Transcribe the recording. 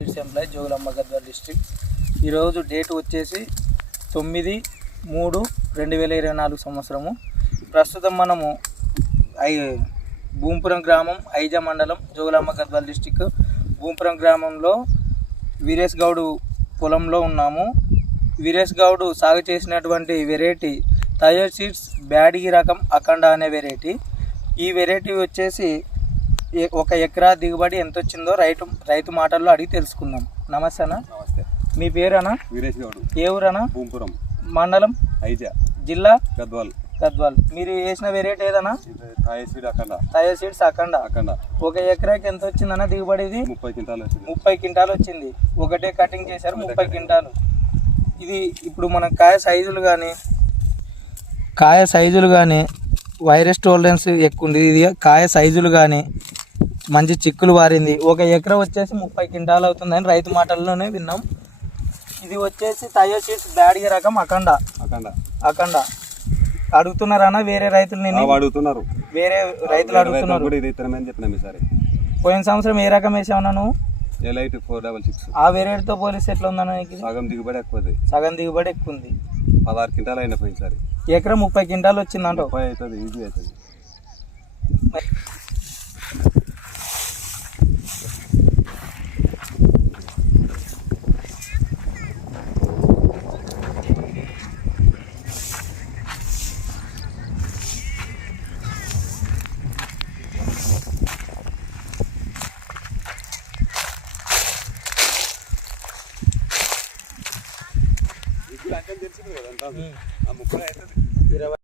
Seeds employ Jogulamba Gadwal district. ఈరోజు date వచ్చేసి తొమ్మిది మూడు రెండు వేల ఇరవై నాలుగు సంవత్సరము. ప్రస్తుతం మనము ఐ భూంపురం గ్రామం ఐజా మండలం జోగులమ్మ గద్వాల్ డిస్టిక్ భూంపురం గ్రామంలో వీరేష్ గౌడ్ పొలంలో ఉన్నాము. వీరేష్ గౌడ్ సాగు చేసినటువంటి వెరైటీ థయోసిడ్స్ సీడ్స్ బ్యాడిగి రకం అఖండ అనే వెరైటీ. ఈ వెరైటీ వచ్చేసి ఒక ఎకరా దిగుబడి ఎంత వచ్చిందో రైతు రైతు మాటల్లో అడిగి తెలుసుకుందాం. నమస్తే అన్న నమస్తే. మీ పేరేనా? వీరేష్ గౌడ్. ఏ ఊరనా? భూంపురం. మండలం? ఐజా. జిల్లా? గద్వాల్. గద్వాల్. మీరు వేసిన వెరైటీ ఏదన్నా? ఇది తాయసీడ్ అఖండ. అఖండ. అఖండ. ఒక ఎకరాకి ఎంత వచ్చిందన్న దిగుబడి ఇది? ముప్పై క్వింటాలు వచ్చింది. ముప్పై క్వింటాలు వచ్చింది. ఒకటే కటింగ్ చేశారు ముప్పై క్వింటాలు. ఇది ఇప్పుడు మన కాయ సైజులు కానీ కాయ సైజులు కానీ వైరస్ టోలరెన్స్ ఎక్కువ ఉంది. ఇది కాయ సైజులు కానీ మంచి చిక్కులు వారింది. ఒక ఎకరా వచ్చేసి ముప్పై క్వింటాలు అవుతుందని రైతు మాటల్లోనే విన్నాం. ఇది వచ్చేసి తయో సీడ్స్ బ్యాడిగ రకం అఖండ. అఖండ. అఖండ. అడుగుతున్నారన్నా వేరే రైతులు నేను అడుగుతున్నారు. వేరే రైతులు అడుగుతున్నారు. ఇది ఇతరమని చెప్పినాం ఈసారి. పోయిన సంవత్సరం ఏ రకం వేసావున్నా నువ్వు? Elite four double six. ఆ వెరైటీతో పోలిస్తే ఎట్లా ఉందన్న? సగం దిగుబడి ఎక్కువది. సగం దిగుబడి ఎక్కువ ఉంది. పదహారు క్వింటాలు అయిన పోయినసారి. ఎకరం ముప్పై క్వింటాలు వచ్చిందంట. ముప్పై అవుతుంది ఈజీ అవుతుంది. ఆ ముప్పై అవుతుంది ఇరవై